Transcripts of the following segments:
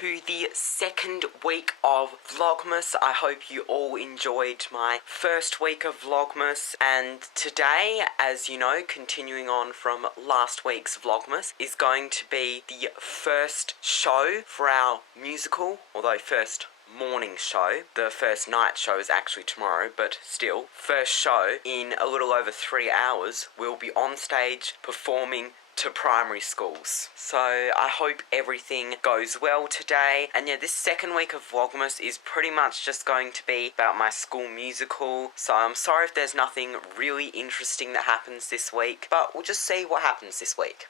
to the second week of Vlogmas. I hope you all enjoyed my first week of Vlogmas, and today, as you know, continuing on from last week's Vlogmas, is going to be the first show for our musical, although first morning show. The first night show is actually tomorrow, but still, first show in a little over 3 hours. We'll be on stage performing to primary schools. So I hope everything goes well today. And yeah, this second week of Vlogmas is pretty much just going to be about my school musical. So I'm sorry if there's nothing really interesting that happens this week, but we'll just see what happens this week.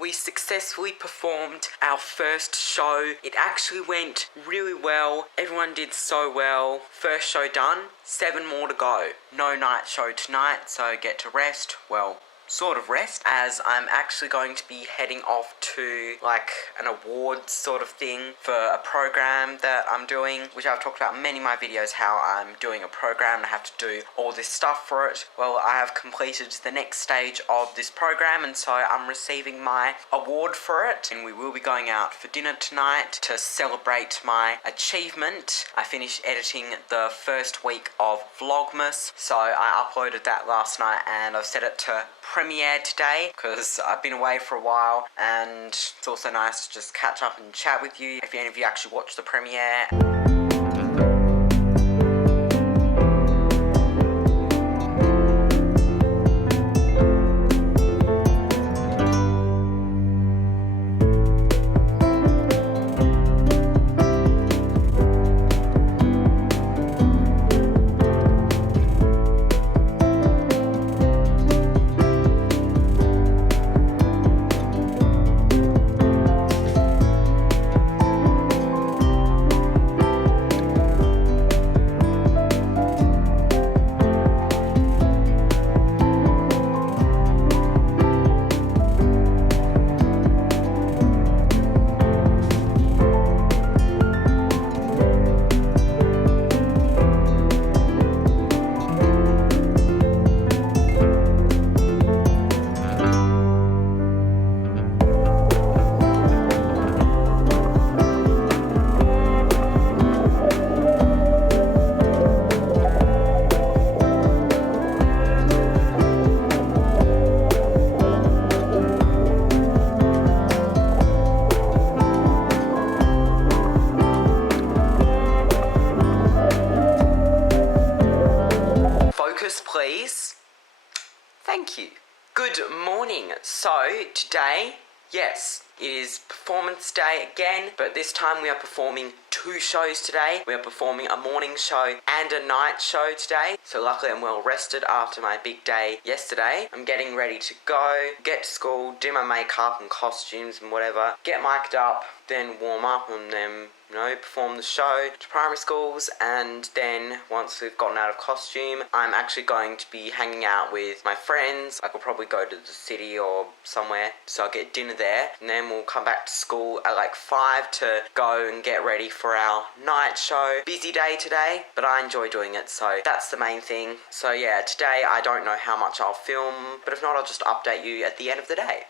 We successfully performed our first show. It actually went really well. Everyone did so well. First show done, 7 more to go. No night show tonight, so get to rest. Well, sort of rest, as I'm actually going to be heading off to like an awards sort of thing for a program that I'm doing, which I've talked about in many of my videos, how I'm doing a program and I have to do all this stuff for it. Well, I have completed the next stage of this program, and so I'm receiving my award for it, and we will be going out for dinner tonight to celebrate my achievement. I finished editing the first week of Vlogmas, so I uploaded that last night and I've set it to premiere today because I've been away for a while, and it's also nice to just catch up and chat with you if any of you actually watch the premiere. Please. Thank you. Good morning. So today, yes, it is performance day again, but this time we are performing 2 shows today. We are performing a morning show and a night show today. So luckily I'm well rested after my big day yesterday. I'm getting ready to go, get to school, do my makeup and costumes and whatever, get mic'd up, then warm up, and then, you know, perform the show to primary schools. And then once we've gotten out of costume, I'm actually going to be hanging out with my friends. I could probably go to the city or somewhere, so I'll get dinner there, and then we'll come back to school at like 5 to go and get ready for our night show. Busy day today, but I enjoy doing it, so that's the main thing. So yeah, today I don't know how much I'll film, but if not, I'll just update you at the end of the day.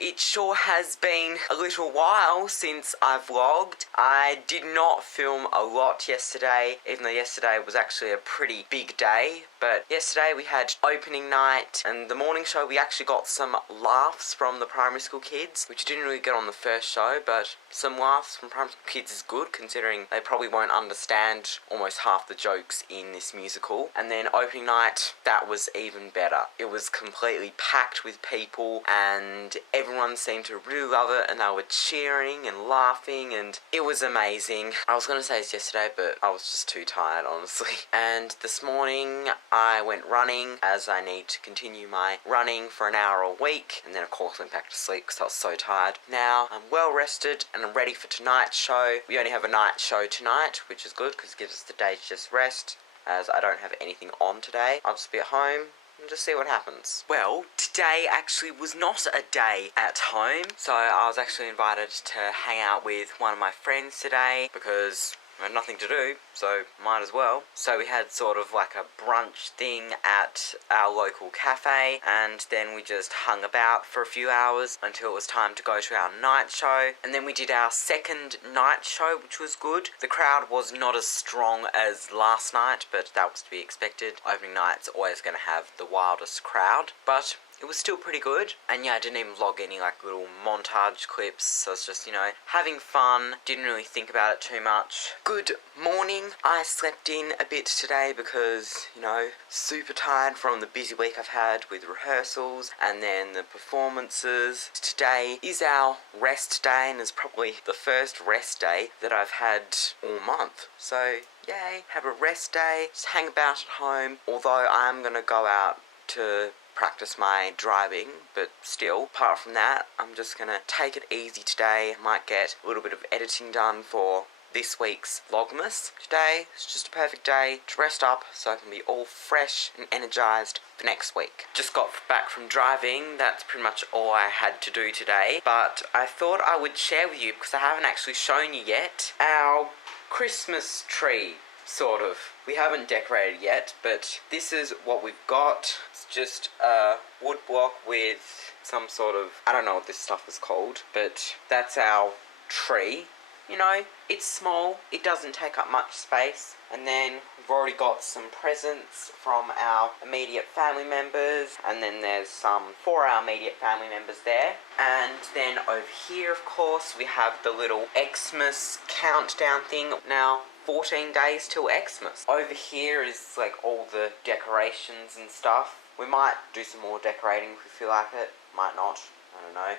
It sure has been a little while since I vlogged. I did not film a lot yesterday, even though yesterday was actually a pretty big day. But yesterday we had opening night, and the morning show we actually got some laughs from the primary school kids, which didn't really get on the first show, but some laughs from primary school kids is good, considering they probably won't understand almost half the jokes in this musical. And then opening night, that was even better. It was completely packed with people, and everyone seemed to really love it, and they were cheering and laughing, and it was amazing. I was going to say this yesterday, but I was just too tired, honestly. And this morning I went running, as I need to continue my running for an hour a week, and then of course went back to sleep because I was so tired. Now I'm well rested and I'm ready for tonight's show. We only have a night show tonight, which is good because it gives us the day to just rest, as I don't have anything on today. I'll just be at home and just see what happens. Well, today actually was not a day at home, so I was actually invited to hang out with one of my friends today because I had nothing to do, so might as well. So we had sort of like a brunch thing at our local cafe, and then we just hung about for a few hours until it was time to go to our night show. And then we did our second night show, which was good. The crowd was not as strong as last night, but that was to be expected. Opening night's always going to have the wildest crowd, but it was still pretty good. And yeah, I didn't even vlog any like little montage clips, so it's just, you know, having fun. Didn't really think about it too much. Good morning. I slept in a bit today because, you know, super tired from the busy week I've had with rehearsals and then the performances. Today is our rest day, and it's probably the first rest day that I've had all month. So yay, have a rest day, just hang about at home, although I am gonna go out to practice my driving, but still, apart from that, I'm just gonna take it easy today. Might get a little bit of editing done for this week's Vlogmas. Today is just a perfect day to rest up so I can be all fresh and energized for next week. Just got back from driving. That's pretty much all I had to do today, but I thought I would share with you, because I haven't actually shown you yet, our Christmas tree. Sort of. We haven't decorated yet, but this is what we've got. It's just a wood block with some sort of, I don't know what this stuff is called, but that's our tree. You know, it's small, it doesn't take up much space, and then we've already got some presents from our immediate family members, and then there's some for our immediate family members there. And then over here, of course, we have the little Xmas countdown thing. Now, 14 days till Xmas. Over here is like all the decorations and stuff. We might do some more decorating if we feel like it. Might not. I don't know.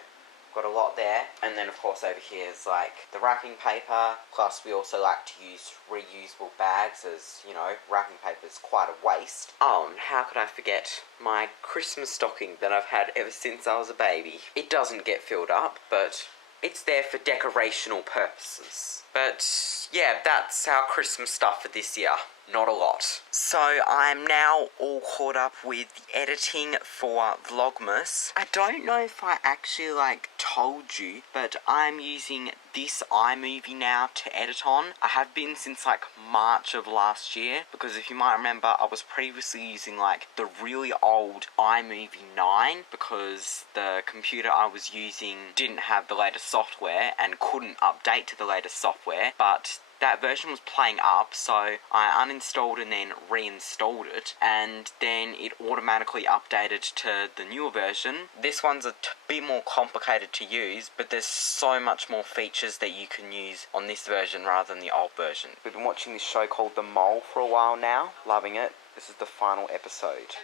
Got a lot there. And then of course over here is like the wrapping paper. Plus we also like to use reusable bags, as you know, wrapping paper is quite a waste. Oh, and how could I forget my Christmas stocking that I've had ever since I was a baby. It doesn't get filled up, but it's there for decorational purposes. But yeah, that's our Christmas stuff for this year. Not a lot. So I'm now all caught up with the editing for Vlogmas. I don't know if I actually told you, but I'm using this iMovie now to edit on. I have been since March of last year, because if you might remember, I was previously using the really old iMovie 9, because the computer I was using didn't have the latest software and couldn't update to the latest software, but that version was playing up, so I uninstalled and then reinstalled it, and then it automatically updated to the newer version. This one's a bit more complicated to use, but there's so much more features that you can use on this version rather than the old version. We've been watching this show called The Mole for a while now, loving it. This is the final episode.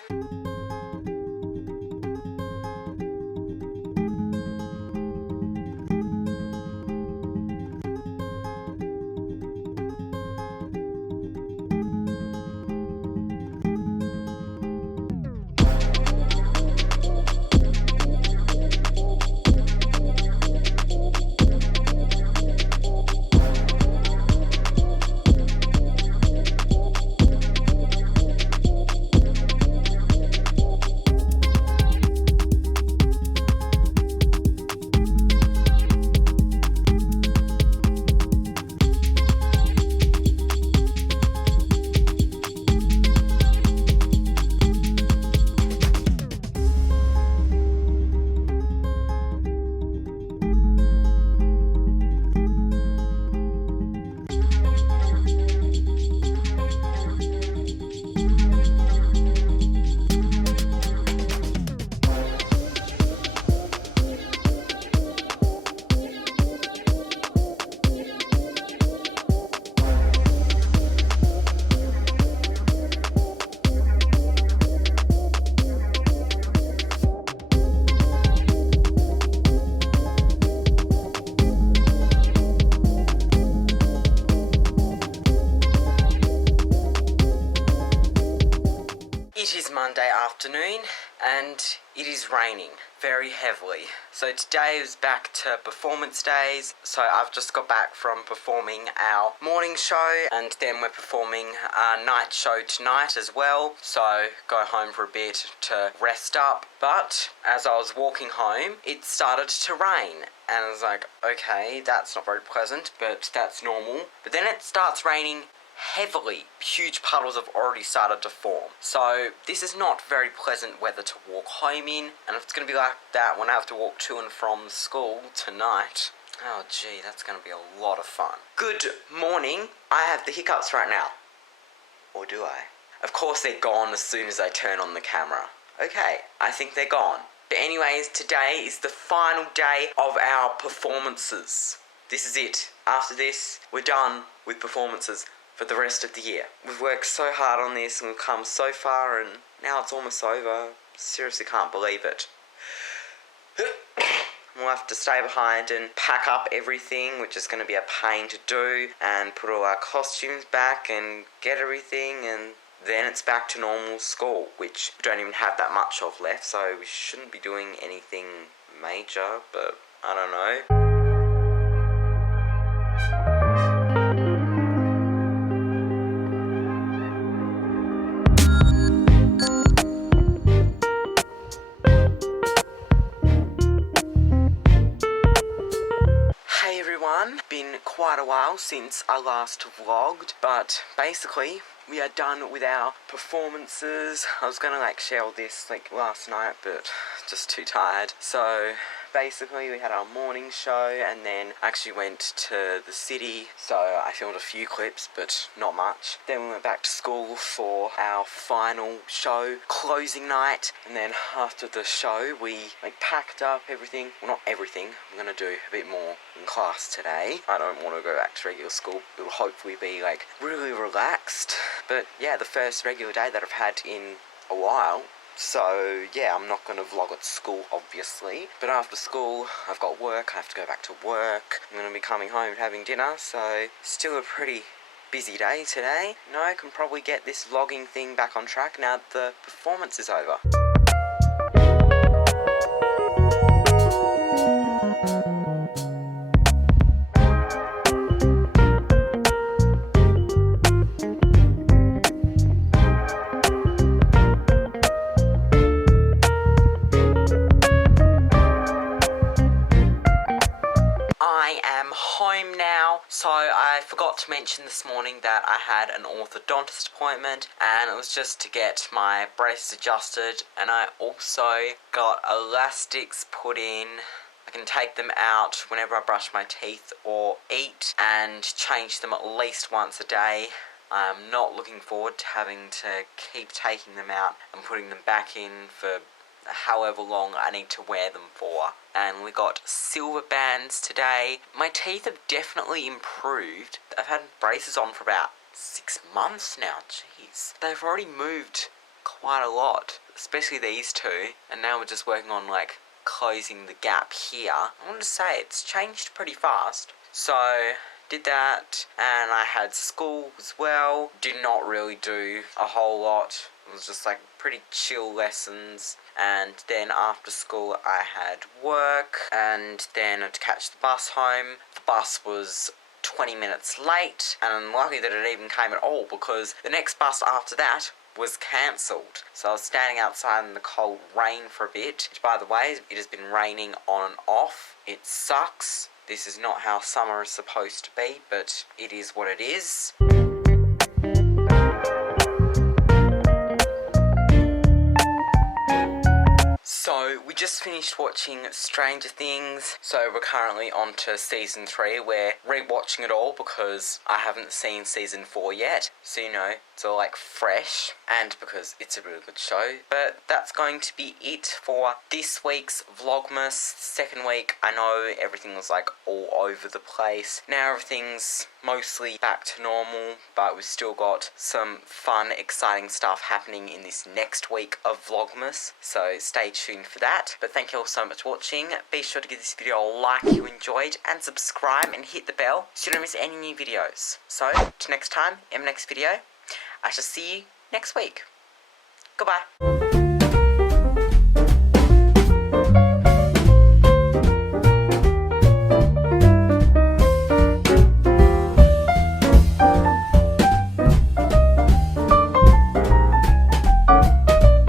afternoon and it is raining very heavily. So today is back to performance days. So I've just got back from performing our morning show and then we're performing our night show tonight as well. So go home for a bit to rest up. But as I was walking home, it started to rain. And I was like, okay, that's not very pleasant, but that's normal. But then it starts raining heavily. Huge puddles have already started to form. So this is not very pleasant weather to walk home in. And if it's going to be like that when I have to walk to and from school tonight, oh gee, that's going to be a lot of fun. Good morning. I have the hiccups right now. Or do I? Of course they're gone as soon as I turn on the camera. Okay, I think they're gone. But anyways, today is the final day of our performances. This is it. After this, we're done with performances for the rest of the year. We've worked so hard on this and we've come so far and now it's almost over. Seriously can't believe it. We'll have to stay behind and pack up everything, which is going to be a pain to do, and put all our costumes back and get everything, and then it's back to normal school, which we don't even have that much of left, so we shouldn't be doing anything major, but I don't know. Hey everyone, been quite a while since I last vlogged, but basically we are done with our performances. I was gonna share all this last night, but just too tired. So basically we had our morning show and then actually went to the city, so I filmed a few clips but not much. Then we went back to school for our final show, closing night, and then after the show we packed up everything. Well, not everything, I'm gonna do a bit more in class today. I don't want to go back to regular school. It'll hopefully be really relaxed, but yeah, the first regular day that I've had in a while. So yeah, I'm not going to vlog at school obviously, but after school I've got work, I have to go back to work, I'm going to be coming home and having dinner, so still a pretty busy day today. Now I can probably get this vlogging thing back on track now that the performance is over. Home now. So I forgot to mention this morning that I had an orthodontist appointment and it was just to get my braces adjusted, and I also got elastics put in. I can take them out whenever I brush my teeth or eat and change them at least once a day. I'm not looking forward to having to keep taking them out and putting them back in for however long I need to wear them for. And we got silver bands today. My teeth have definitely improved. I've had braces on for about 6 months now, jeez. They've already moved quite a lot, especially these two, and now we're just working on closing the gap here. I want to say it's changed pretty fast. So did that, and I had school as well. Did not really do a whole lot. It was just pretty chill lessons, and then after school I had work, and then I had to catch the bus home. The bus was 20 minutes late, and I'm lucky that it even came at all because the next bus after that was cancelled. So I was standing outside in the cold rain for a bit, which by the way, it has been raining on and off. It sucks. This is not how summer is supposed to be, but it is what it is. So we just finished watching Stranger Things, so we're currently on to season 3. We're rewatching it all because I haven't seen season 4 yet, so it's all fresh, and because it's a really good show. But that's going to be it for this week's Vlogmas. Second week, I know everything was all over the place. Now everything's mostly back to normal, but we've still got some fun, exciting stuff happening in this next week of Vlogmas, so stay tuned for that. But thank you all so much for watching. Be sure to give this video a like if you enjoyed, and subscribe and hit the bell so you don't miss any new videos. So, till next time, in my next video, I shall see you next week. Goodbye.